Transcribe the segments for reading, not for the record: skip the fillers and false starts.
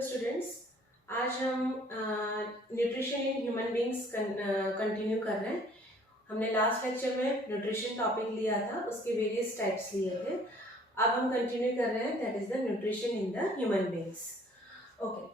Hello students. आज हम nutrition in human beings continue कर रहे हैं। हमने लास्ट लेक्चर में न्यूट्रिशन टॉपिक लिया था, उसके वेरियस टाइप्स लिए थे। अब हम कंटिन्यू कर रहे हैं, that is the nutrition in the human beings. Okay,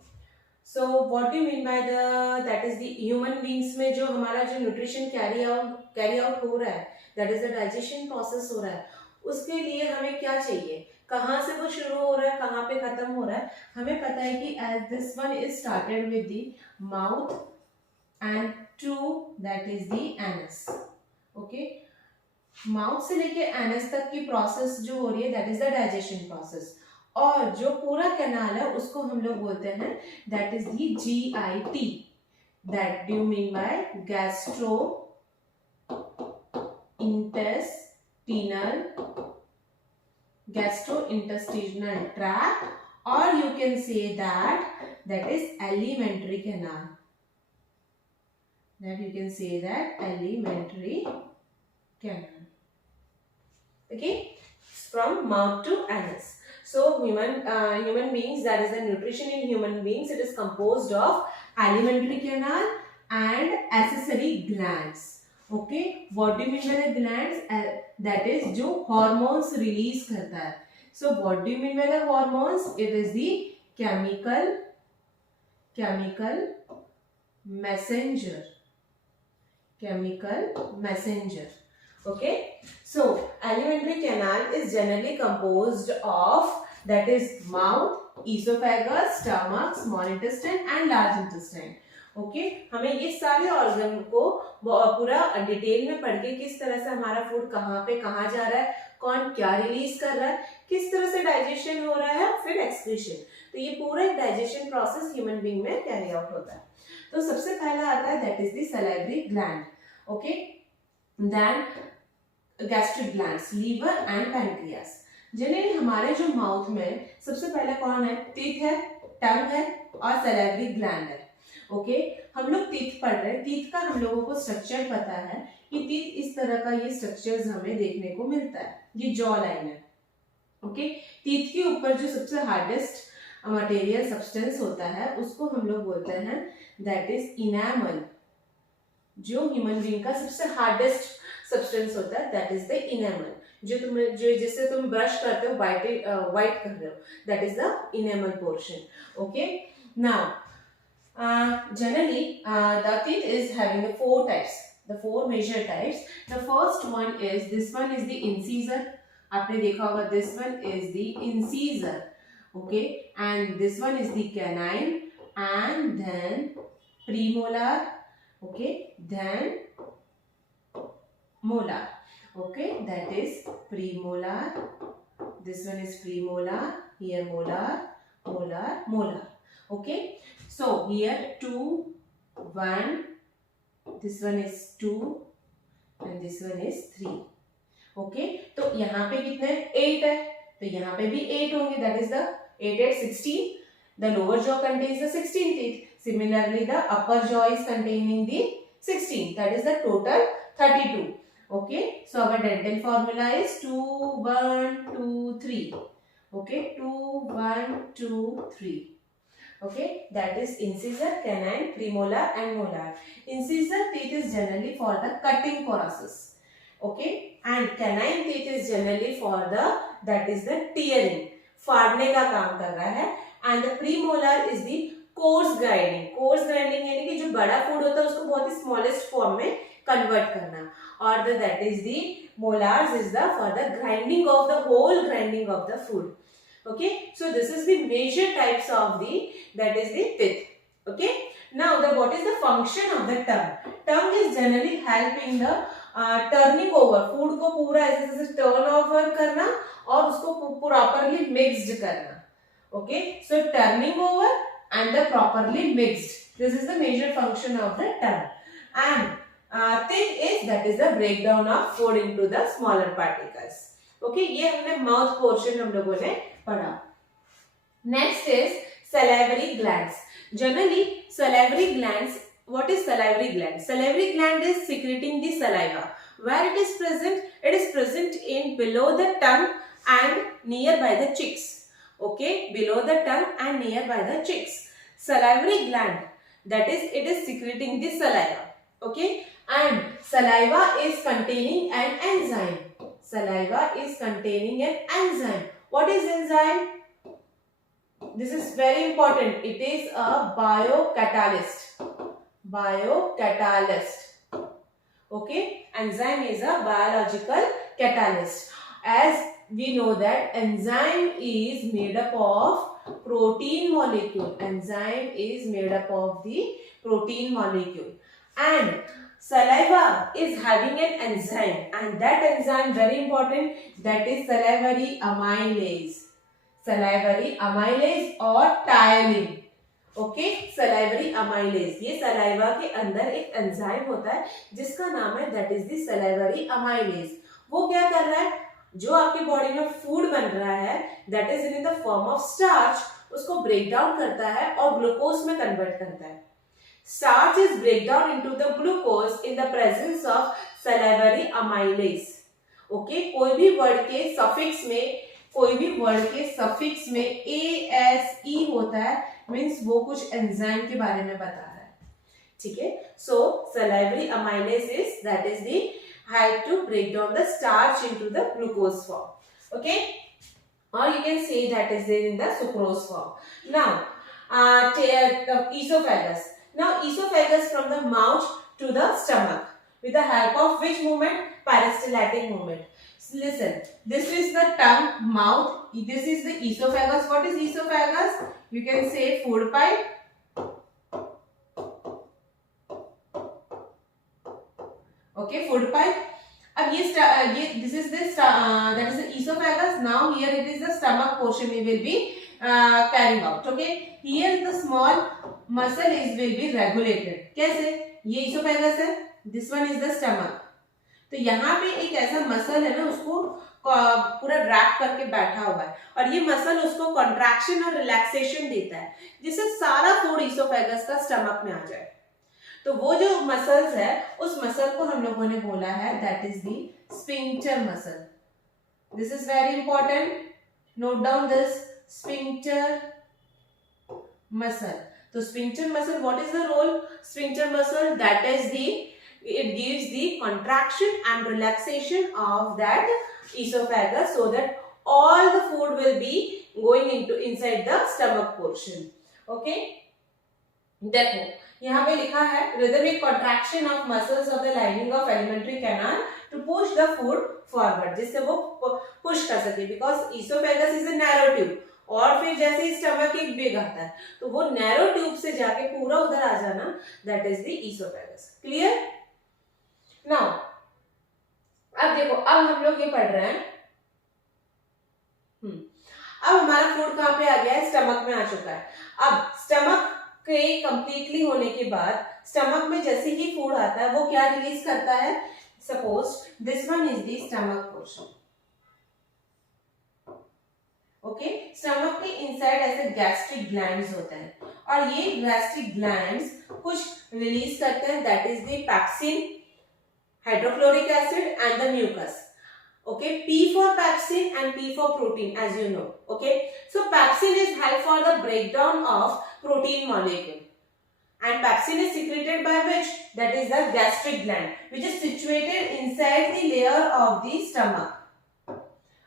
so what do you mean by the that is the human beings में जो हमारा जो न्यूट्रिशन कैरी आउट हो रहा है, that is the digestion process हो रहा है, उसके लिए हमें क्या चाहिए, कहाँ से वो शुरू हो रहा है, कहाँ पे खत्म हो रहा है। हमें पता है कि as this one is started with the mouth and to that is the anus. Okay, mouth से लेके एनस तक की प्रोसेस जो हो रही है that is the digestion process, और जो पूरा कैनाल है उसको हम लोग बोलते हैं that is the GIT। That do mean by gastro gastrointestinal tract, or you can say that is alimentary canal. That you can say that alimentary canal. Okay, from mouth to anus. So human beings, that is the nutrition in human beings, it is composed of alimentary canal and accessory glands. Okay, what do you mean by the glands? That is जो hormones release करता है। So what do you mean by the hormones? It is the chemical messenger. Okay, so alimentary canal is generally composed of that is mouth, esophagus, stomach, small intestine and large intestine. Okay, हमें ये सारे organ को पूरा detail में पढ़ के किस तरह से हमारा फूड कहाँ पे कहाँ जा रहा है, कौन क्या रिलीज कर रहा है, किस तरह से डाइजेशन हो रहा है, फिर एक्सक्रीशन, तो ये पूरा एक डाइजेशन प्रोसेस ह्यूमन बीइंग में कैरी आउट होता है। तो सबसे पहला आता है that is the salivary gland. Okay, then gastric glands, liver and pancreas. Generally हमारे जो माउथ में सबसे पहले कौन है? टीथ है, टंग है और सलाइवरी ग्लैंड है। ओके, हम लोग टीथ पढ़ रहे हैं। टीथ का हम लोगों को स्ट्रक्चर पता है कि टीथ इस तरह का ये स्ट्रक्चर्स हमें देखने को मिलता है, ये जॉ लाइन है। ओके, टीथ के ऊपर जो सबसे हार्डेस्ट मटेरियल सब्सटेंस होता है उसको हम लोग बोलते हैं दैट इज इनेमल। जो ह्यूमन बीइंग का सबसे हार्डेस्ट सब्सटेंस होता है दैट इज द इनेमल। जो जिससे तुम ब्रश करते हो, वाइट कर रहे हो, that is the enamel portion. Okay, now generally the teeth is having the four types, the four major types. The first one is, this one is the incisor. आपने देखा होगा, this one is the incisor. Okay, and this one is the canine, and then premolar. Okay, then molar. Okay, that is premolar. This one is premolar, here molar, molar, molar. Okay, so here 2, 1, this one is 2 and this one is 3. Okay, तो यहाँ पे कितने? 8 है, तो यहाँ पे भी 8 होंगे, that is the 8 8 16. The lower jaw contains the 16 teeth. Similarly, the upper jaw is containing the 16. That is the total 32. Okay, so our dental formula is 2 1 2 3. Okay, 2 1 2 3. Okay, that is incisor, canine, premolar and molar. Incisor teeth is generally for the cutting process. Okay, and canine teeth is generally for the that is the tearing, फाड़ने का काम कर रहा है, and the premolar is the coarse grinding. coarse grinding यानी कि जो बड़ा फूड होता है उसको बहुत ही smallest form में कन्वर्ट करना, और the that is the molars is the for the grinding of the whole grinding of the food. Okay, so this is the major types of the that is the teeth. Okay, now the what is the function of the tongue? Tongue is generally helping the turning over, food को पूरा ऐसे turn over करना और उसको properly mixed करना. Okay, so turning over and the properly mixed, this is the major function of the tongue. And teeth is that is the breakdown of food into the smaller particles. Okay, ये हमने mouth portion हम लोगों ने पढ़ा। Next is salivary glands. Generally salivary glands, what is salivary gland? Salivary gland is secreting the saliva. Where it is present? It is present in below the tongue and nearby the cheeks. okay, below the tongue and nearby the cheeks. Salivary gland, that is, it is secreting the saliva, okay, and saliva is containing an enzyme. Saliva is containing an enzyme. What is enzyme? This is very important. It is a biocatalyst. Biocatalyst. Okay, enzyme is a biological catalyst. As we know that enzyme is made up of protein molecule. Enzyme is made up of the protein molecule. And saliva is having an enzyme, and that enzyme very important, that is salivary amylase. Salivary amylase और thiamine. Okay, salivary amylase, ये saliva के अंदर एक enzyme होता है जिसका नाम है that is the salivary amylase. वो क्या कर रहा है, जो आपकी बॉडी में फूड बन रहा है that is in the form of starch, उसको ब्रेक डाउन करता है और ग्लूकोज में कन्वर्ट करता है. Starch is break down into the glucose in the presence of salivary amylase. Okay, कोई भी वर्ड के सफिक्स में ASE होता है, मीन्स वो कुछ एंजाइम के बारे में बता रहा है. ठीक है, so salivary amylase is that is the help to break down the starch into the glucose form. Okay, or you can say that is there in the sucrose form. Now esophagus. Now esophagus from the mouth to the stomach with the help of which movement? Peristaltic movement. So listen, this is the tongue, mouth, this is the esophagus. What is esophagus? You can say food pipe. Okay, food pipe. अब ये this is the that is the esophagus. Now here it is the stomach portion we will be carrying out. Okay, here the small muscle is will be regulated. कैसे? ये esophagus है, this one is the stomach. तो यहाँ पे एक ऐसा muscle है ना, उसको पूरा रैप करके बैठा हुआ है और ये मसल उसको कॉन्ट्रैक्शन और रिलैक्सेशन देता है जिससे सारा फूड इसोफेगस का स्टमक में आ जाए. तो वो जो मसल्स है उस मसल को हम लोगों ने बोला है that is the sphincter muscle. This is very important, note down this, sphincter muscle. तो sphincter muscle, what is the role? Sphincter muscle that is the, it gives the contraction and relaxation of that esophagus so that all the food will be going into inside the stomach portion. Okay, देखो यहाँ पे लिखा है rhythmic contraction of muscles of the lining of alimentary canal to push the food forward, जिससे वो push कर सके, because esophagus is a narrow tube और फिर जैसे ही स्टमक एक बिग आता है तो वो नैरो ट्यूब से जाके पूरा उधर आ जाना, that is the esophagus. Clear? Now अब देखो, अब हम लोग ये पढ़ रहे हैं, अब हमारा फूड कहाँ पे आ गया है? स्टमक में आ चुका है. अब स्टमक के कंप्लीटली होने के बाद स्टमक में जैसे ही फूड आता है वो क्या रिलीज करता है? Suppose this one is the stomach portion. Okay, stomach के इनसाइड ऐसे गैस्ट्रिक ग्लैंड्स होते हैं और ये गैस्ट्रिक ग्लैंड्स कुछ रिलीज करते हैं, that is the pepsin, hydrochloric acid and the mucus. Okay, P for pepsin and P for protein, as you know. Okay, so pepsin is help for the breakdown of protein molecule and pepsin is secreted by which? That is the gastric gland, which is situated inside the layer of the stomach.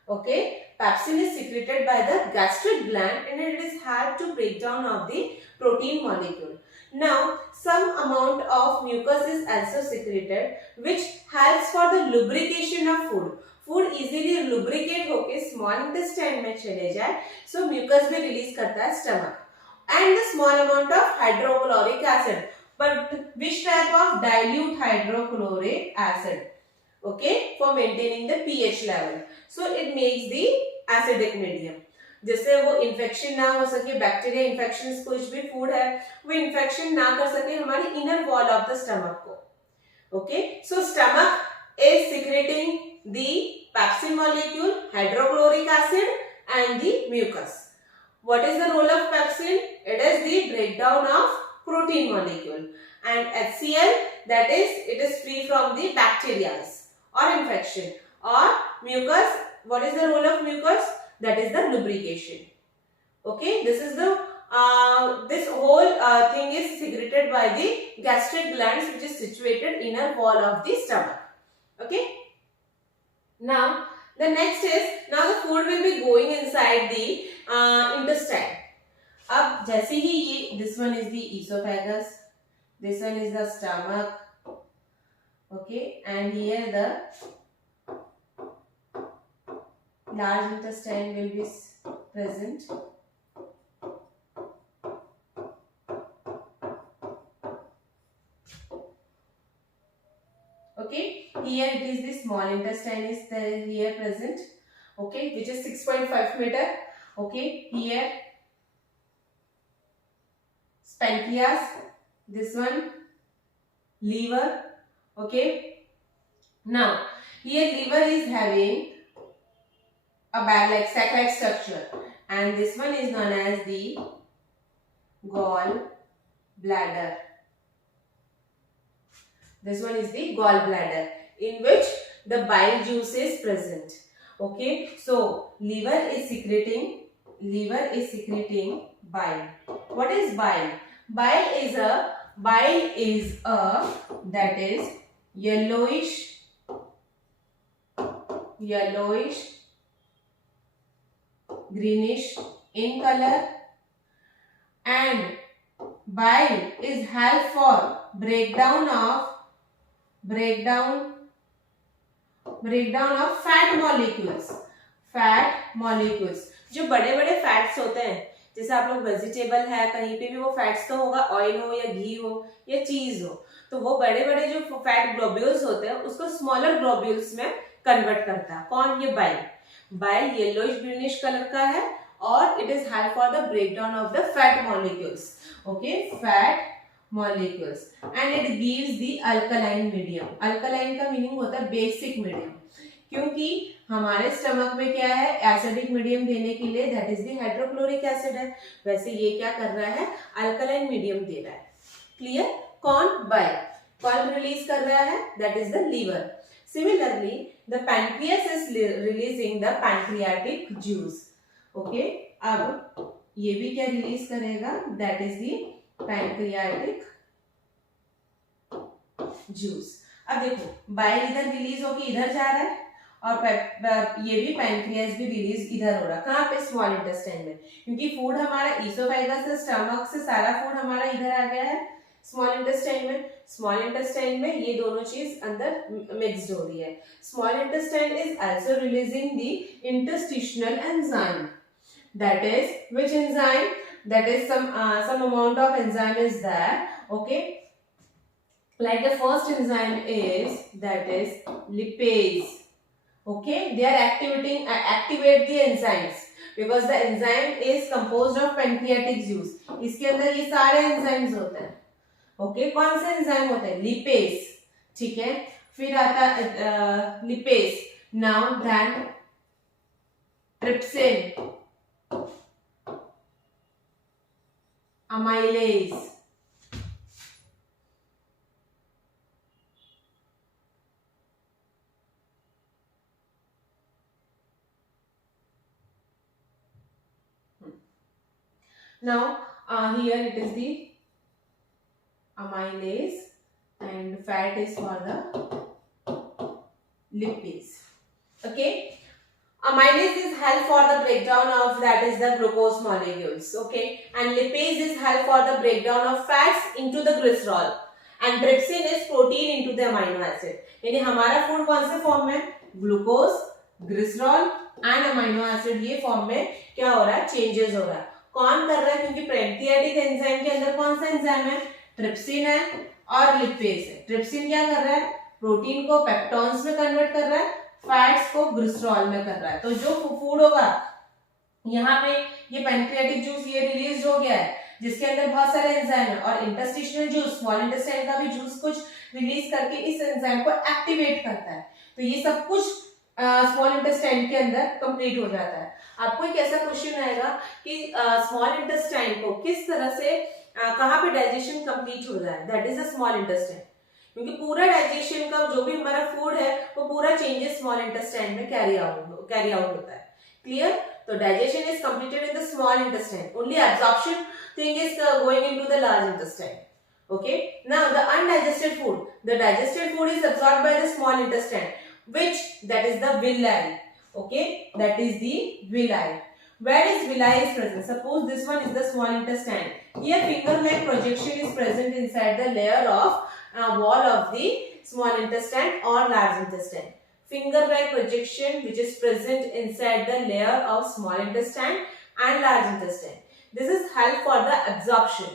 Okay, pepsin is secreted by the gastric gland and it is help to break down of the protein molecule. Now some amount of mucus is also secreted which helps for the lubrication of food. Food easily lubricate होके small intestine में चले जाए, so mucus भी release करता है stomach. And the small amount of hydrochloric acid, but which type of dilute hydrochloric acid? Okay, for maintaining the pH level. So it makes the acidic medium. जिससे वो infection ना हो सके, bacteria infection, कुछ भी food है वो infection ना कर सके हमारी inner wall of the stomach को. Okay, so stomach is secreting the pepsin molecule, hydrochloric acid and the mucus. What is the role of pepsin? It is the breakdown of protein molecule and HCl, that is it is free from the bacteria or infection. Or mucus, what is the role of mucus? That is the lubrication. Okay, this is the this whole thing is secreted by the gastric glands, which is situated inner wall of the stomach. Okay. Now the next is, now the food will be going inside the intestine. अब जैसे ही ये, this one is the esophagus, this one is the stomach, okay, and here the large intestine will be present. Okay, here it is, the small intestine is there, here present, okay, which is 6.5 meter. Okay, here pancreas, this one liver. Okay, now here liver is having a bag like sac like structure, and this one is known as the gall bladder. This one is the gallbladder, in which the bile juice is present. Okay, so liver is secreting bile. What is bile? Bile is a that is yellowish greenish in color, and bile is help for breakdown of fat molecules. जो बड़े बड़े fats होते हैं, जैसे आप लोग vegetable है, कहीं पे भी वो फैट्स तो होगा, ऑयल हो या घी हो या चीज हो, तो वो बड़े बड़े जो फैट ग्लोब्यूल्स होते हैं उसको स्मॉलर ग्लोब्यूल्स में कन्वर्ट करता है। कौन? ये बाइल येलोइश ग्रीनिश कलर का है, और it is help for the breakdown of the fat molecules. Okay, fat molecules, and it gives the alkaline medium. alkaline का मीनिंग होता है बेसिक मीडियम, क्योंकि हमारे स्टमक में क्या है, एसिडिक मीडियम देने के लिए that is the hydrochloric acid है, वैसे ये क्या कर रहा है, अल्कलाइन मीडियम दे रहा है। क्लियर? कौन? बाइल। कौन रिलीज कर रहा है? That is the liver. Similarly the pancreas is releasing the pancreatic juice. Okay, अब ये भी क्या रिलीज करेगा, that is the pancreatic juice. अब देखो बाइल इधर रिलीज होके इधर जा रहा है, और ये भी पैंक्रियास भी रिलीज इधर हो रहा है। कहाँ पे? स्मॉल इंटेस्टाइन में, क्योंकि फूड हमारा ईसोफेगस से, स्टमक से सारा फूड हमारा इधर आ गया है स्मॉल इंटेस्टाइन में। स्मॉल इंटेस्टाइन में ये दोनों चीज अंदर मिक्स्ड हो रही है। Small intestine is also releasing the interstitial enzyme, that is which enzyme, that is some amount of enzyme is there. Okay, like the first enzyme is, that is lipase. Okay, they are activate the enzymes, because the enzyme is composed of pancreatic juice. इसके अंदर ये सारे enzymes होते हैं। Okay, कौन से enzyme होते हैं? lipase। ठीक है, फिर आता lipase, now then trypsin, amylase, now here it is the amylase, and fat is for the lipase. Okay, amylase is help for the breakdown of, that is the glucose molecules. Okay, and lipase is help for the breakdown of fats into the glycerol, and trypsin is protein into the amino acid. यानी हमारा food कौन से form में? Glucose, glycerol and amino acid, ये form में क्या हो रहा है, चेंजेस हो रहा है। कौन कर रहा है? क्योंकि पैंक्रियाटिक एंजाइम के अंदर कौन सा एंजाइम है? ट्रिप्सिन है और लिपेज है। ट्रिप्सिन क्या कर रहा है? प्रोटीन को पेप्टोन्स में कन्वर्ट कर रहा है, फैट्स को ग्लिसरॉल में कर रहा है। तो जो फूड होगा, यहाँ पे ये पैंक्रियाटिक जूस ये रिलीज हो गया है, जिसके अंदर बहुत सारे एंजाइम है, और इंटरस्टिशनल जूस, स्मॉल इंटेस्टाइन का भी जूस कुछ रिलीज करके इस एंजाइम को एक्टिवेट करता है। तो ये सब कुछ स्मॉल इंटेस्टाइन के अंदर कंप्लीट हो जाता है। आपको एक ऐसा क्वेश्चन आएगा कि स्मॉल इंटेस्टाइन को किस तरह से कहाँ पे डाइजेशन कंप्लीट हो रहा है, that is a small intestine, क्योंकि पूरा डाइजेशन का जो भी हमारा फूड है वो पूरा चेंजेस स्मॉल इंटेस्टाइन में कैरी आउट होता है। Clear? So digestion is completed in the small intestine. Only absorption thing is going into the large intestine. Okay. Now the undigested food. The digested food is absorbed by the small intestine, which that is the villi. Okay. That is the villi. Where is villi is present? Suppose this one is the small intestine. Here finger-like projection is present inside the layer of wall of the small intestine or large intestine. Finger-like projection which is present inside the layer of small intestine and large intestine. This is help for the absorption.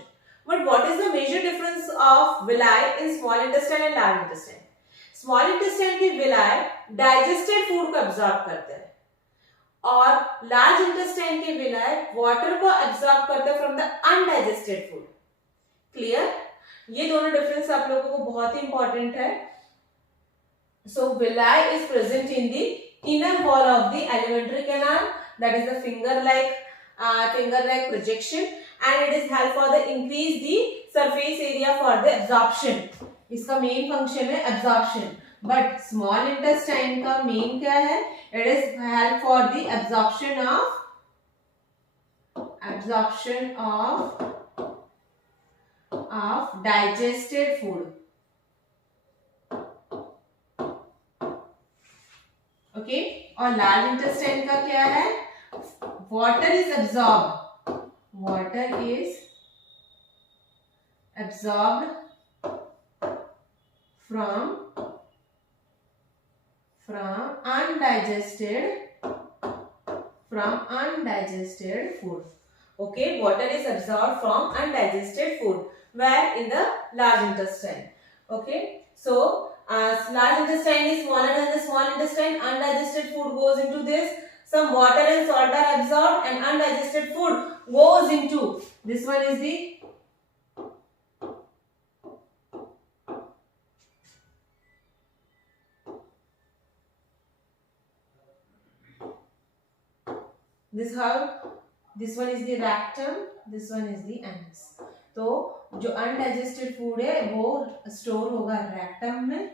But what is the major difference of villi in small intestine and large intestine? Small intestine की villi digested food को absorb करते हैं और large intestine के villi water को absorb करते हैं from the undigested food. Clear? ये दोनों difference आप लोगों को बहुत ही important है. So villi is present in the inner wall of the alimentary canal, that is the finger-like projection, and it is help for the increase the surface area for the absorption. इसका main function है absorption. But small intestine का main क्या है? It is help for the absorption of digested food. Okay, और large intestine का क्या है? Water is absorbed. Water is absorbed from undigested food. Okay, water is absorbed from undigested food. Where? In the large intestine. Okay, so large intestine is smaller than the small intestine. Undigested food goes into this. Some water and salt are absorbed, and undigested food goes into this one is the this one is the rectum, this one is the anus. तो जो undigested food है वो store होगा rectum में.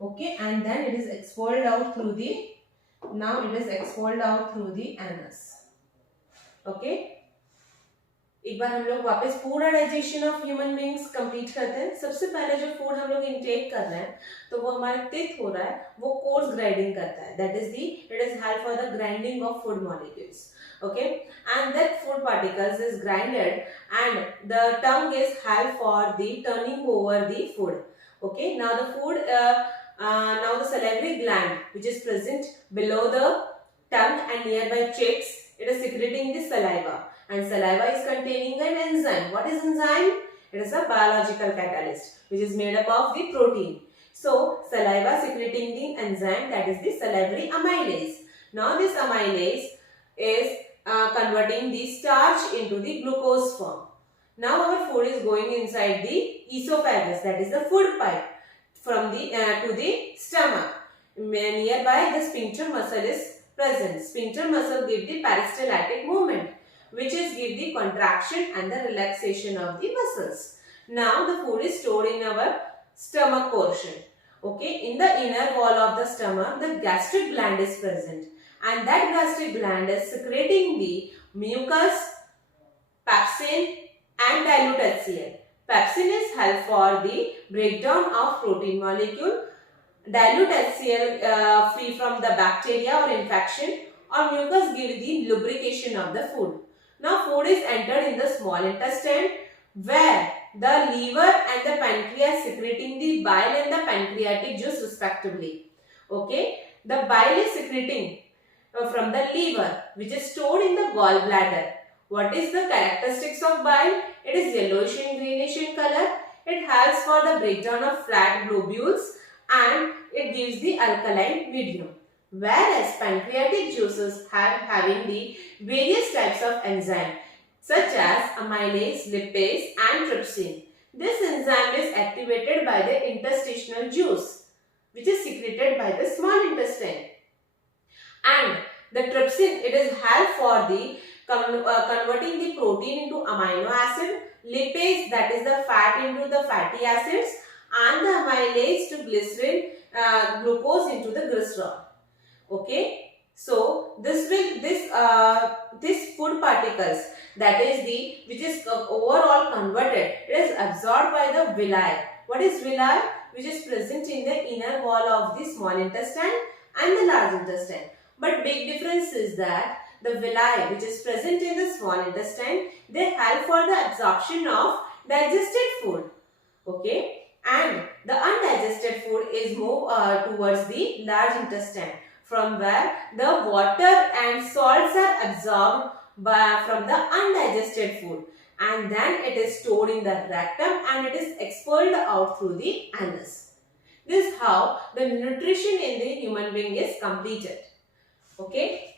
Okay, and then it is expelled out through the anus. Okay, एक बार हम लोग वापस पूरा digestion of human beings complete करते हैं. सबसे पहले जो फूड हम लोग इनटेक कर रहे हैं तो वो हमारे टिथ हो रहा है, वो कोर्स ग्राइंडिंग करता है. That is it is help for the grinding of food molecules. Okay, and that food particles is grinded and the tongue is help for the turning over the food. Okay, now the food now the salivary gland which is present below the tongue and nearby cheeks, it is secreting the saliva, and saliva is containing an enzyme. What is enzyme? It is a biological catalyst which is made up of the protein. So saliva secreting the enzyme, that is the salivary amylase. Now this amylase is converting the starch into the glucose form. Now our food is going inside the esophagus, that is the food pipe, from the to the stomach. Nearby the sphincter muscle is present. Sphincter muscle give the peristaltic movement, which is give the contraction and the relaxation of the muscles. Now the food is stored in our stomach portion. Okay, in the inner wall of the stomach, the gastric gland is present. And that gastric gland is secreting the mucus, pepsin and dilute HCl. Pepsin is help for the breakdown of protein molecule. Dilute HCl free from the bacteria or infection, or mucus give the lubrication of the food. Now food is entered in the small intestine, where the liver and the pancreas secreting the bile and the pancreatic juice respectively. Okay, the bile is secreting from the liver, which is stored in the gallbladder. What is the characteristics of bile? It is yellowish and greenish in color. It helps for the breakdown of fat globules and it gives the alkaline medium. Whereas pancreatic juices having the various types of enzyme such as amylase, lipase and trypsin. This enzyme is activated by the interstitial juice, which is secreted by the small intestine. And the trypsin, it is help for the converting the protein into amino acid, lipase, that is the fat, into the fatty acids, and the amylase to glycerin, glucose into the glycerol. Okay, So this food particles, that is which is overall converted, it is absorbed by the villi. What is villi? Which is present in the inner wall of the small intestine and the large intestine. But big difference is that the villi which is present in the small intestine, they help for the absorption of digested food. Okay, and the undigested food is moved towards the large intestine, from where the water and salts are absorbed from the undigested food, and then it is stored in the rectum and it is expelled out through the anus. This is how the nutrition in the human being is completed. Okay.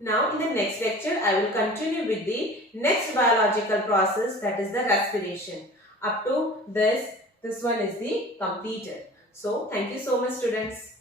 Now in the next lecture, I will continue with the next biological process, that is the respiration. Up to this one is the completed. So thank you so much, students.